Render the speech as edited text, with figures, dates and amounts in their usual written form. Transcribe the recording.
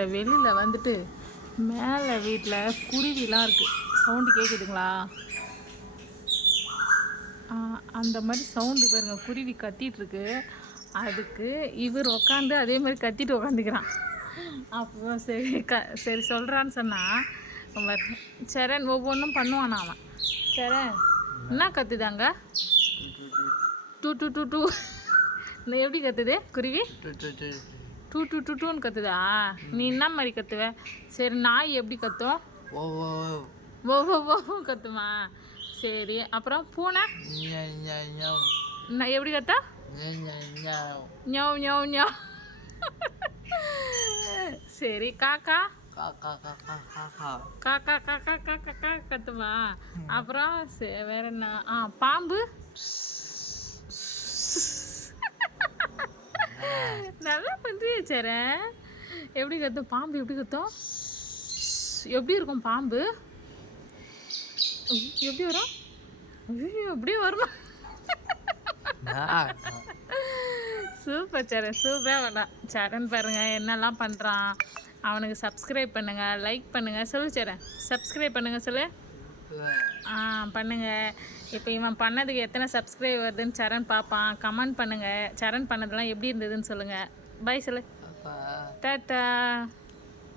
இந்த வெளியில் வந்துட்டு மேலே வீட்டில் குருவிலாம் இருக்குது. சவுண்டு கேட்குதுங்களா? அந்த மாதிரி சவுண்டு பாருங்க, குருவி கத்திகிட்ருக்கு. அதுக்கு இவர் உக்காந்து அதே மாதிரி கத்திட்டு உக்காந்துக்கிறான். அப்போ சரி சொல்கிறான்னு சொன்னால் சரண் ஒவ்வொன்றும் பண்ணுவான். அவன் சரண் என்ன கத்துதாங்க? டூ டூ டூ டூ எப்படி கத்துது குருவி? டூ டூ டூ டூன்னு கத்துதா? நீ என்ன மாதிரி கத்துவ? சரி, நாய் எப்படி கத்தும்? ஓ ஓ ஓ கத்துமா? சரி, அப்புறம் பூனை எப்படி கத்தா? ஞவ் ஞவ் ஞவ். சரி, காக்கா காக்கா காக்கா காக்கா காக்கா கத்துமா? அப்புறம் வேற என்ன? பாம்பு நல்லா பண்றிய சரண். எப்படி கத்தும் பாம்பு? எப்படி கத்தும்? எப்படி இருக்கும் பாம்பு? எப்படி வரும்? எப்படி வரும்? சூப்பர் சரண், சூப்பராக வேண்டாம் சரண். பாருங்க என்னெல்லாம் பண்ணுறான். அவனுக்கு சப்ஸ்கிரைப் பண்ணுங்கள், லைக் பண்ணுங்கள். சொல்லு சரண், சப்ஸ்கிரைப் பண்ணுங்கள் சொல்லு. பண்ணுங்கள். இப்போ இவன் பண்ணதுக்கு எத்தனை சப்ஸ்கிரைப் வருதுன்னு சரண் பார்ப்பான். கமெண்ட் பண்ணுங்கள். சரண் பண்ணதெல்லாம் எப்படி இருந்ததுன்னு சொல்லுங்கள். பாய் சொல்லு. டாட்டா.